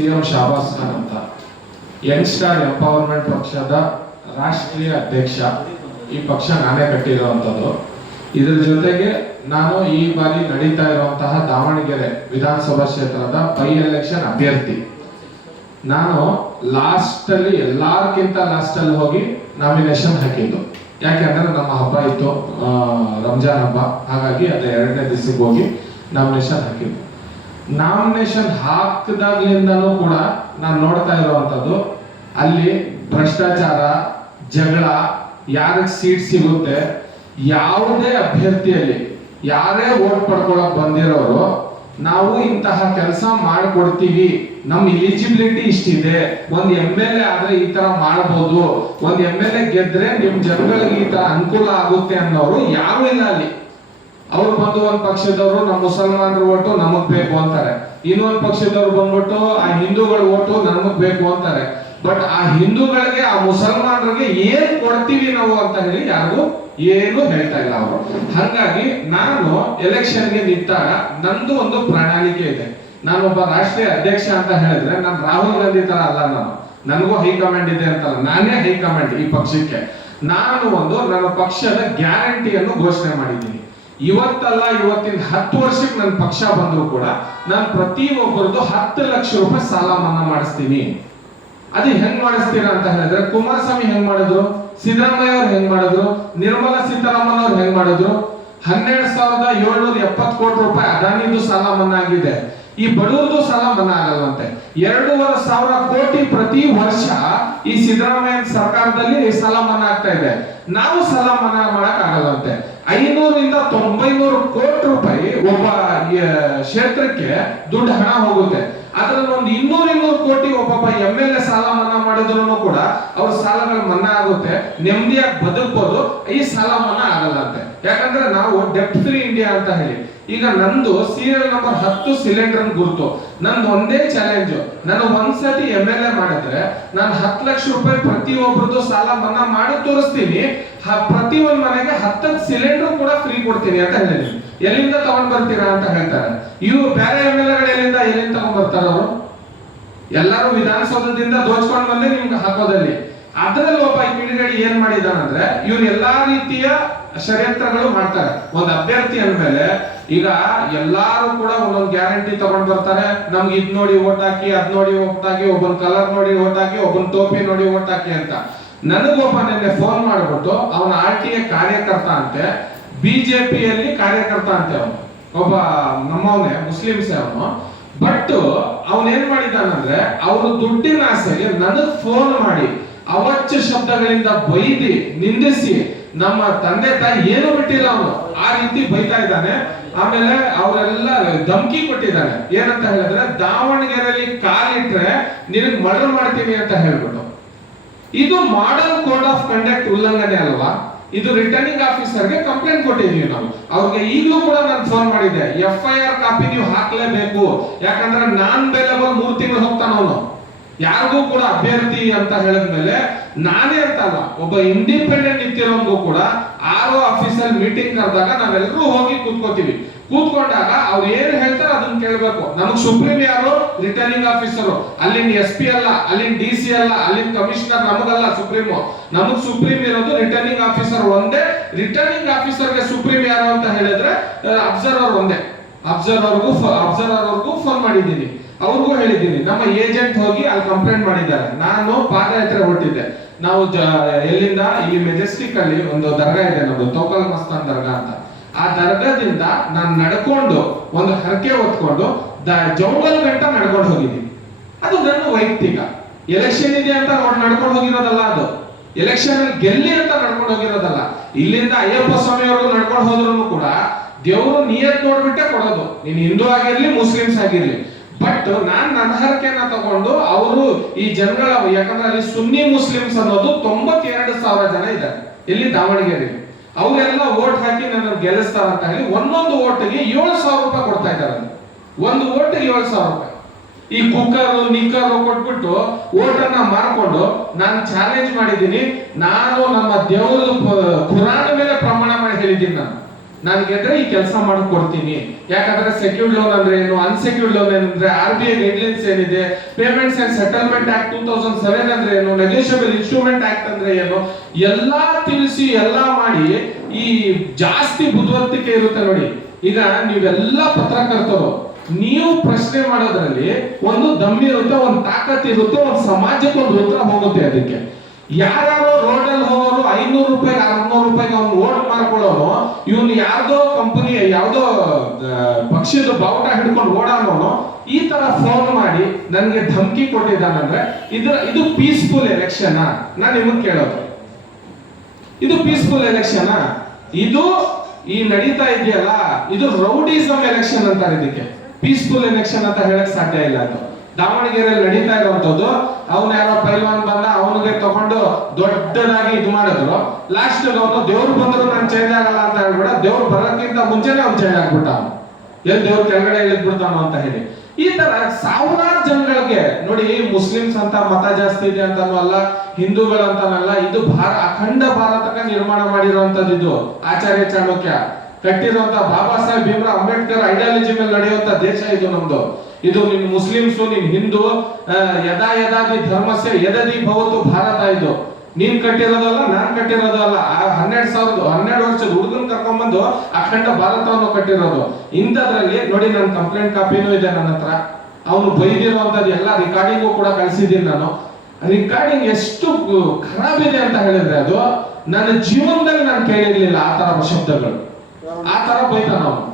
CM ಶಾಬಾಸ್ Khan ಅಂತ youngster empowerment ಪಕ್ಷದ ರಾಷ್ಟ್ರೀಯ ಅಧ್ಯಕ್ಷ. ಈ ಪಕ್ಷ ನಾನೇ ಕಟ್ಟಿರುವಂಥದ್ದು. ಇದರ ಜೊತೆಗೆ ನಾನು ಈ ಬಾರಿ ನಡೀತಾ ಇರುವಂತಹ ದಾವಣಗೆರೆ ವಿಧಾನಸಭಾ ಕ್ಷೇತ್ರದ ಬೈ ಎಲೆಕ್ಷನ್ ಅಭ್ಯರ್ಥಿ. ನಾನು ಎಲ್ಲಾರ್ಕಿಂತ ಲಾಸ್ಟ್ ಅಲ್ಲಿ ಹೋಗಿ ನಾಮಿನೇಷನ್ ಹಾಕಿದ್ದು. ಯಾಕೆಂದ್ರೆ ನಮ್ಮ ಹಬ್ಬ ಇತ್ತು, ರಂಜಾನ್ ಹಬ್ಬ, ಹಾಗಾಗಿ ಅದೇ 2ನೇ ದಿವಸಕ್ಕೆ ಹೋಗಿ ನಾಮಿನೇಷನ್ ಹಾಕಿದ್ದು. ನಾಮಿನೇಷನ್ ಹಾಕಿದಾಗ್ಲಿಂದನೂ ಕೂಡ ನಾನು ನೋಡ್ತಾ ಇರುವಂತದ್ದು ಅಲ್ಲಿ ಭ್ರಷ್ಟಾಚಾರ, ಜಗಳ, ಯಾರಿಗೆ ಸೀಟ್ ಸಿಗುತ್ತೆ, ಯಾವುದೇ ಅಭ್ಯರ್ಥಿಯಲ್ಲಿ ಯಾರೇ ಓಟ್ ಪಡ್ಕೊಳಕ್ ಬಂದಿರೋರು ನಾವು ಇಂತಹ ಕೆಲಸ ಮಾಡ್ಕೊಡ್ತೀವಿ, ನಮ್ ಎಲಿಜಿಬಿಲಿಟಿ ಇಷ್ಟಿದೆ, ಒಂದ್ MLA ಆದ್ರೆ ಈ ತರ ಮಾಡಬಹುದು, ಒಂದ್ MLA ಗೆದ್ರೆ ನಿಮ್ ಜನಗಳಿಗೆ ಈ ತರ ಅನುಕೂಲ ಆಗುತ್ತೆ ಅನ್ನೋರು ಯಾರು ಇಲ್ಲ ಅಲ್ಲಿ. ಅವ್ರು ಬಂದು ಒಂದ್ ಪಕ್ಷದವರು ನಮ್ಮ ಮುಸಲ್ಮಾನರ ಓಟು ನಮಗ್ ಬೇಕು ಅಂತಾರೆ, ಇನ್ನೊಂದ್ ಪಕ್ಷದವ್ರು ಬಂದ್ಬಿಟ್ಟು ಆ ಹಿಂದೂಗಳ ಓಟು ನಮಗ್ ಬೇಕು ಅಂತಾರೆ. ಬಟ್ ಆ ಹಿಂದೂಗಳಿಗೆ ಆ ಮುಸಲ್ಮಾನರಿಗೆ ಏನ್ ಕೊಡ್ತೀವಿ ನಾವು ಅಂತ ಹೇಳಿ ಯಾರಿಗೂ ಏನು ಹೇಳ್ತಾ ಇಲ್ಲ ಅವರು. ಹಾಗಾಗಿ ನಾನು ಎಲೆಕ್ಷನ್ಗೆ ನಿಂತಾಗ ನಂದು ಒಂದು ಪ್ರಣಾಳಿಕೆ ಇದೆ. ನಾನೊಬ್ಬ ರಾಷ್ಟ್ರೀಯ ಅಧ್ಯಕ್ಷ ಅಂತ ಹೇಳಿದ್ರೆ ನಾನು ರಾಹುಲ್ ಗಾಂಧಿ ತರ ಅಲ್ಲ, ನನಗೂ ಹೈಕಮಾಂಡ್ ಇದೆ ಅಂತಲ್ಲ, ನಾನೇ ಹೈಕಮಾಂಡ್ ಈ ಪಕ್ಷಕ್ಕೆ. ನಾನು ನನ್ನ ಪಕ್ಷದ ಗ್ಯಾರಂಟಿಯನ್ನು ಘೋಷಣೆ ಮಾಡಿದ್ದೀನಿ. ಇವತ್ತಲ್ಲ, ಇವತ್ತಿನ 10 ವರ್ಷಕ್ಕೆ ನನ್ನ ಪಕ್ಷ ಬಂದ್ರು ಕೂಡ ನಾನು ಪ್ರತಿಯೊಬ್ಬರದ್ದು 10 ಲಕ್ಷ ರೂಪಾಯಿ ಸಾಲ ಮನ್ನಾ ಮಾಡಿಸ್ತೀನಿ. ಅದು ಹೆಂಗ್ ಮಾಡಿಸ್ತೀರಾ ಅಂತ ಹೇಳಿದ್ರೆ, ಕುಮಾರಸ್ವಾಮಿ ಹೆಂಗ್ ಮಾಡಿದ್ರು, ಸಿದ್ದರಾಮಯ್ಯ ಅವ್ರು ಹೆಂಗ್ ಮಾಡಿದ್ರು, ನಿರ್ಮಲಾ ಸೀತಾರಾಮನ್ ಅವ್ರು ಹೆಂಗ್ ಮಾಡಿದ್ರು. 12,770 ಕೋಟಿ ರೂಪಾಯಿ ಅದಾನಿದು ಸಾಲ ಮನ್ನಾ ಆಗಿದೆ. ಈ ಬಡವರದು ಸಾಲ ಮನ್ನಾ ಆಗಲ್ವಂತೆ. 2,500 ಕೋಟಿ ಪ್ರತಿ ವರ್ಷ ಈ ಸಿದ್ದರಾಮಯ್ಯ ಸರ್ಕಾರದಲ್ಲಿ ಸಾಲ ಮನ್ನಾ ಆಗ್ತಾ ಇದೆ. ನಾವು ಸಾಲ ಮನ್ನಾ ಮಾಡಕ್ ಆಗಲ್ವಂತೆ. 500ರಿಂದ 900 ಕೋಟಿ ರೂಪಾಯಿ ಒಬ್ಬ ಕ್ಷೇತ್ರಕ್ಕೆ ದುಡ್ಡು ಹಣ ಹೋಗುತ್ತೆ. ಅದ್ರಲ್ಲಿ ಒಂದು 200 ಕೋಟಿ ಒಬ್ಬೊಬ್ಬ MLA ಸಾಲ ಮನ್ನಾ ಮಾಡಿದ್ರು ಕೂಡ ಅವ್ರ ಸಾಲಗಳು ಮನ್ನಾ ಆಗುತ್ತೆ, ನೆಮ್ಮದಿಯಾಗಿ ಬದುಕಬಹುದು. ಈ ಸಾಲ ಮನ್ನಾ ಆಗಲ್ಲಂತೆ. ಯಾಕಂದ್ರೆ ನಾವು ಡೆಪ್ಟ್ ಫ್ರೀ ಇಂಡಿಯಾ ಅಂತ ಹೇಳಿ. ಈಗ ನಂದು ಸೀರಿಯಲ್ ನಂಬರ್ 10 ಸಿಲಿಂಡರ್ ಗುರುತು. ನಂದು ಒಂದೇ ಚಾಲೆಂಜ್, ನಾನು ಒಂದ್ಸತಿ MLA ಮಾಡಿದ್ರೆ ನಾನು 10 ಲಕ್ಷ ರೂಪಾಯಿ ಪ್ರತಿಯೊಬ್ಬರದು ಸಾಲ ಮನ್ನಾ ಮಾಡಿ ತೋರಿಸ್ತೀನಿ. ಪ್ರತಿ ಒಂದ್ ಮನೆಗೆ 10 ಸಿಲಿಂಡರ್ ಕೂಡ ಫ್ರೀ ಕೊಡ್ತೀನಿ ಅಂತ ಹೇಳಿದ್ವಿ. ಎಲ್ಲಿಂದ ತಗೊಂಡ್ ಬರ್ತೀರಾ ಅಂತ ಹೇಳ್ತಾರೆ. ಇವು ಬೇರೆ MLA ಎಲ್ಲಿಂದ ತಗೊಂಡ್ ಬರ್ತಾರ ಅವರು? ಎಲ್ಲರೂ ವಿಧಾನಸೌಧದಿಂದ ದೋಚ್ಕೊಂಡ್ ಬಂದೆ ನಿಮ್ಗೆ ಹಾಕೋದಲ್ಲಿ. ಅದ್ರಲ್ಲಿ ಒಬ್ಬ ಕಿಡಿಗೇಡಿ ಏನ್ ಮಾಡಿದಾನಂದ್ರೆ, ಇವ್ರು ಎಲ್ಲಾ ರೀತಿಯ ಷಡ್ಯಂತ್ರಗಳು ಮಾಡ್ತಾರೆ. ಒಂದ್ ಅಭ್ಯರ್ಥಿ ಅಂದ್ಮೇಲೆ ಈಗ ಎಲ್ಲಾರು ಕೂಡ ಒಂದೊಂದು ಗ್ಯಾರಂಟಿ ತಗೊಂಡ್ ಬರ್ತಾರೆ. ನಮ್ಗೆ ಇದ್ ನೋಡಿ ಓಟ್ ಹಾಕಿ, ಅದ್ ನೋಡಿ ಓಟ್ ಹಾಕಿ, ಒಬ್ಬನ್ ಕಲರ್ ನೋಡಿ ಓಟ್ ಹಾಕಿ, ಒಬ್ಬನ್ ಟೋಪಿ ನೋಡಿ ಓಟ್ ಹಾಕಿ ಅಂತ. ನನಗೊಬ್ಬ ನಿನ್ನೆ ಫೋನ್ ಮಾಡ್ಬಿಟ್ಟು ಅವನ RTA ಕಾರ್ಯಕರ್ತ ಅಂತೆ, ಬಿಜೆಪಿಯಲ್ಲಿ ಕಾರ್ಯಕರ್ತ ಅಂತೆ, ಅವನು ಒಬ್ಬ ನಮ್ಮವನೇ, ಮುಸ್ಲಿಮ್ಸ್ ಅವನು. ಬಟ್ ಅವನೇನ್ ಮಾಡಿದಾನಂದ್ರೆ, ಅವರು ದುಡ್ಡಿನ ಆಸೆಗೆ ನನಗ್ ಫೋನ್ ಮಾಡಿ ಅವಾಚ್ಯ ಶಬ್ದಗಳಿಂದ ಬೈದಿ ನಿಂದಿಸಿ, ನಮ್ಮ ತಂದೆ ತಾಯಿ ಏನು ಬಿಟ್ಟಿಲ್ಲ ಅವನು, ಆ ರೀತಿ ಬೈತಾ ಇದ್ದಾನೆ. ಆಮೇಲೆ ಅವರೆಲ್ಲ ಧಮಕಿ ಕೊಟ್ಟಿದ್ದಾನೆ. ಏನಂತ ಹೇಳಿದ್ರೆ, ದಾವಣಗೆರೆಯಲ್ಲಿ ಕಾಲಿಟ್ರೆ ನಿನಗ್ ಮರ್ಡರ್ ಮಾಡ್ತೀನಿ ಅಂತ ಹೇಳ್ಬಿಟ್ಟು. ಇದು ಮಾಡರ್ನ್ ಕೋಡ್ ಆಫ್ ಕಂಡಕ್ಟ್ ಉಲ್ಲಂಘನೆ ಅಲ್ವಾ? ಇದು ರಿಟರ್ನಿಂಗ್ ಆಫೀಸರ್ಗೆ ಕಂಪ್ಲೇಂಟ್ ಕೊಟ್ಟಿದೀವಿ ನಾವು. ಅವ್ರಿಗೆ ಈಗಲೂ ಕೂಡ ನಾನು ಫೋನ್ ಮಾಡಿದ್ದೆ, FIR ಕಾಪಿ ನೀವು ಹಾಕ್ಲೇಬೇಕು. ಯಾಕಂದ್ರೆ ನಾನ್ ಬೇಲೆಬಲ್ 3 ತಿಂಗಳು ಹೋಗ್ತಾನ ಅವನು. ಯಾರಿಗೂ ಕೂಡ ಅಭ್ಯರ್ಥಿ ಅಂತ ಹೇಳಿದ್ಮೇಲೆ ನಾನೇ ಅಂತಲ್ಲ, ಒಬ್ಬ ಇಂಡಿಪೆಂಡೆಂಟ್ ನಿಂತಿರೋಂಗೂ ಕೂಡ RO ಆಫೀಸಲ್ಲಿ ಮೀಟಿಂಗ್ ಕರೆದಾಗ ನಾವೆಲ್ಲರೂ ಹೋಗಿ ಕೂತ್ಕೋತೀವಿ. ಕೂತ್ಕೊಂಡಾಗ ಅವ್ರು ಏನ್ ಹೇಳ್ತಾರೆ ಅದನ್ನ ಕೇಳ್ಬೇಕು. ನಮಗ್ ಸುಪ್ರೀಂ ಯಾರು? Returning officer. ಅಲ್ಲಿನ SP ಅಲ್ಲ, ಅಲ್ಲಿನ DC ಅಲ್ಲ, ಅಲ್ಲಿನ ಕಮಿಷನರ್ ನಮಗಲ್ಲ ಸುಪ್ರೀಂ. ನಮಗ್ ಸುಪ್ರೀಂ ಇರೋದು ರಿಟರ್ನಿಂಗ್ ಆಫೀಸರ್ ಒಂದೇ. ರಿಟರ್ನಿಂಗ್ ಆಫೀಸರ್ಗೆ ಸುಪ್ರೀಂ ಯಾರು ಅಂತ ಹೇಳಿದ್ರೆ ಅಬ್ಸರ್ವರ್ ಒಂದೇ. ಅಬ್ಸರ್ವರ್ಗೂ ಫೋನ್ ಮಾಡಿದ್ದೀನಿ, ಅವ್ರಿಗೂ ಹೇಳಿದ್ದೀನಿ. ನಮ್ಮ ಏಜೆಂಟ್ ಹೋಗಿ ಅಲ್ಲಿ ಕಂಪ್ಲೇಂಟ್ ಮಾಡಿದ್ದಾರೆ. ನಾನು ಪಾದಯಾತ್ರೆ ಹೊರಟಿದ್ದೆ. ನಾವು ಎಲ್ಲಿಂದ, ಇಲ್ಲಿ ಮೆಜೆಸ್ಟಿಕ್ ಅಲ್ಲಿ ಒಂದು ದರ್ಗಾ ಇದೆ ನಮ್ದು, ತೋಕಲ್ ಮಸ್ತಾನ್ ದರ್ಗಾ ಅಂತ. ಆ ದರ್ಗಾದಿಂದ ನಾನು ನಡ್ಕೊಂಡು ಒಂದು ಹರಕೆ ಹೊತ್ಕೊಂಡು ಜೌಗಲ್ ಗಂಟ ನಡ್ಕೊಂಡು ಹೋಗಿದ್ದೀನಿ. ಅದು ನನ್ನ ವೈಯಕ್ತಿಕ. ಎಲೆಕ್ಷನ್ ಇದೆ ಅಂತ ನಡ್ಕೊಂಡು ಹೋಗಿರೋದಲ್ಲ, ಅದು ಎಲೆಕ್ಷನ್ ಅಲ್ಲಿ ಗೆಲ್ಲಿ ಅಂತ ನಡ್ಕೊಂಡು ಹೋಗಿರೋದಲ್ಲ. ಇಲ್ಲಿಂದ ಅಯ್ಯಪ್ಪ ಸ್ವಾಮಿ ಅವ್ರಿಗೂ ನಡ್ಕೊಂಡು ಹೋದ್ರು ಕೂಡ ದೇವರು ನಿಯತ್ ನೋಡ್ಬಿಟ್ಟೆ ಕೊಡೋದು, ನೀನ್ ಹಿಂದೂ ಆಗಿರ್ಲಿ ಮುಸ್ಲಿಮ್ಸ್ ಆಗಿರ್ಲಿ. ಬಟ್ ನನ್ನ ಹರಕೆನ ತಗೊಂಡು ಅವರು ಈ ಜನಗಳ, ಯಾಕಂದ್ರೆ ಅಲ್ಲಿ ಸುನ್ನಿ ಮುಸ್ಲಿಮ್ಸ್ ಅನ್ನೋದು 92,000 ಜನ ಇದ್ದಾರೆ ಇಲ್ಲಿ ದಾವಣಗೆರೆ. ಅವರೆಲ್ಲ ಓಟ್ ಹಾಕಿ ನನ್ನ ಗೆಲ್ಲಿಸ್ತಾರ ಅಂತ ಹೇಳಿ ಒಂದೊಂದು ಓಟಿಗೆ 7,000 ರೂಪಾಯಿ ಕೊಡ್ತಾ ಇದ್ದಾರೆ. ಒಂದು ಓಟಿಗೆ 7,000 ರೂಪಾಯಿ. ಈ ಕುಕ್ಕರ್ ನಿಕ್ಕರ್ ಕೊಟ್ಬಿಟ್ಟು ಓಟನ್ನ ಮಾರ್ಕೊಂಡು ನಾನು ಚಾಲೆಂಜ್ ಮಾಡಿದ್ದೀನಿ. ನಾನು ನಮ್ಮ ದೇವರು ಕುರಾನ್ ಮೇಲೆ ಪ್ರಮಾಣ ಮಾಡಿ ಹೇಳಿದ್ದೀನಿ. ನಾನು ಗೆದ್ರೆ ಈ ಕೆಲಸ ಮಾಡ್ಕೊಡ್ತೀನಿ. ಯಾಕಂದ್ರೆ ಸೆಕ್ಯೂರ್ಡ್ ಲೋನ್ ಅಂದ್ರೆ ಏನು, ಅನ್ಸೆಕ್ಯೂರ್ಡ್ ಲೋನ್ ಏನಂದ್ರೆ, RBI ಗೈಡ್ಲೈನ್ಸ್ ಏನಿದೆ, ಪೇಮೆಂಟ್ಸ್ ಅಂಡ್ ಸೆಟಲ್ಮೆಂಟ್ ಆಕ್ಟ್ 2007 ಅಂದ್ರೆ ಏನು, ನೆಗೋಷಿಯಬಲ್ ಇನ್ಸ್ಟ್ರೂಮೆಂಟ್ ಆಕ್ಟ್ ಅಂದ್ರೆ ಏನು, ಎಲ್ಲಾ ತಿಳಿಸಿ ಎಲ್ಲಾ ಮಾಡಿ ಈ ಜಾಸ್ತಿ ಬುದ್ಧಿವಂತಿಕೆ ಇರುತ್ತೆ ನೋಡಿ. ಈಗ ನೀವೆಲ್ಲ ಪತ್ರಕರ್ತರು, ನೀವು ಪ್ರಶ್ನೆ ಮಾಡೋದ್ರಲ್ಲಿ ಒಂದು ದಮ್ಮಿ ಇರುತ್ತೆ, ಒಂದು ತಾಕತ್ ಇರುತ್ತೆ, ಒಂದು ಸಮಾಜಕ್ಕೆ ಒಂದು ಉತ್ತರ ಹೋಗುತ್ತೆ. ಅದಕ್ಕೆ ಯಾರೋ ರೋಡಲ್ಲಿ ಹೋಗೋರು 500 ರೂಪಾಯಿ 600 ರೂಪಾಯಿಗೆ ಅವ್ನು ಓಟ್ ಮಾಡ್ಕೊಳ್ಳೋನು, ಇವನು ಯಾರ್ದೋ ಕಂಪನಿ ಯಾವ್ದೋ ಪಕ್ಷದ ಬಾವುಟ ಹಿಡ್ಕೊಂಡು ಓಡಾಡೋನು ಈ ತರ ಫೋನ್ ಮಾಡಿ ನನಗೆ ಧಮಕಿ ಕೊಟ್ಟಿದ್ದಾನಂದ್ರೆ ಇದು ಪೀಸ್ಫುಲ್ ಎಲೆಕ್ಷನ್? ನಾನು ನಿಮಗೆ ಕೇಳೋದು, ಇದು ಪೀಸ್ಫುಲ್ ಎಲೆಕ್ಷನ್? ಇದು ಈ ನಡೀತಾ ಇದೆಯಲ್ಲ, ಇದು ರೌಡಿಸಮ್ ಎಲೆಕ್ಷನ್ ಅಂತಾರೆ. ಇದಕ್ಕೆ ಪೀಸ್ಫುಲ್ ಎಲೆಕ್ಷನ್ ಅಂತ ಹೇಳಕ್ ಸಾಧ್ಯ ಇಲ್ಲ. ಅದು ದಾವಣಗೆರೆಯಲ್ಲಿ ನಡೀತಾ ಇರುವಂತದ್ದು. ಅವನು ಯಾರೋ ಪೈಲ್ವಾನ್ ಬಂದ, ಅವನಿಗೆ ತಗೊಂಡು ದೊಡ್ಡದಾಗಿ ಇದು ಮಾಡಿದ್ರು. ಲಾಸ್ಟ್ ಅವನು ದೇವ್ರು ಬಂದ್ರು ನಾನು ಚೇಂಜ್ ಆಗಲ್ಲ ಅಂತ ಹೇಳ್ಬಿಡ, ದೇವ್ರು ಬರೋಕ್ಕಿಂತ ಮುಂಚೆನೆ ಅವ್ನು ಚೇಂಜ್ ಆಗ್ಬಿಟ್ಟ. ಎಲ್ಲಿ ದೇವ್ರು ಕೆಳಗಡೆ ಇಳಿದ್ ಬಿಡ್ತಾನೋ ಅಂತ ಹೇಳಿ ಈ ತರ ಸಾವಿರಾರು ಜನಗಳಿಗೆ ನೋಡಿ. ಮುಸ್ಲಿಮ್ಸ್ ಅಂತ ಮತ ಜಾಸ್ತಿ ಇದೆ ಅಂತಾನಲ್ಲ, ಹಿಂದೂಗಳಂತಾನಲ್ಲ, ಇದು ಅಖಂಡ ಭಾರತಕ್ಕೆ ನಿರ್ಮಾಣ ಮಾಡಿರುವಂತದ್ದು. ಇದು ಆಚಾರ್ಯ ಚಾಣಕ್ಯ ಕಟ್ಟಿರುವಂತ ಬಾಬಾ ಸಾಹೇಬ್ ಭೀಮ್ರಾವ್ ಅಂಬೇಡ್ಕರ್ ಐಡಿಯಾಲಜಿ ಮೇಲೆ ನಡೆಯುವಂತ ದೇಶ ಇದು ನಮ್ದು. ಇದು ನಿನ್ ಮುಸ್ಲಿಮ್ಸು, ನಿನ್ ಹಿಂದೂ, ಯದಾ ಯದಾದಿ ಧರ್ಮಸ್ಯ ಯದದಿ ಭವತು ಭಾರತ. ಇದು ನೀನ್ ಕಟ್ಟಿರೋದಲ್ಲ, ನಾನ್ ಕಟ್ಟಿರೋದಲ್ಲ. 12 ವರ್ಷದ ಹುಡುಗನ್ ಕರ್ಕೊಂಡ್ಬಂದು ಅಖಂಡ ಭಾರತವನ್ನು ಕಟ್ಟಿರೋದು. ಇಂಥದ್ರಲ್ಲಿ ನೋಡಿ, ನನ್ನ ಕಂಪ್ಲೇಂಟ್ ಕಾಪಿನೂ ಇದೆ ನನ್ನ ಹತ್ರ. ಅವನು ಬೈದಿರುವಂತದ್ದು ಎಲ್ಲ ರೆಕಾರ್ಡಿಂಗು ಕೂಡ ಕಳಿಸಿದ್ದೀನಿ ನಾನು. ರೆಕಾರ್ಡಿಂಗ್ ಎಷ್ಟು ಖರಾಬ್ ಇದೆ ಅಂತ ಹೇಳಿದ್ರೆ, ಅದು ನನ್ನ ಜೀವನದಲ್ಲಿ ನಾನು ಕೇಳಿರ್ಲಿಲ್ಲ ಆ ತರ ಶಬ್ದಗಳು. ಆ ತರ ಬೈತಾನ ಅವನು.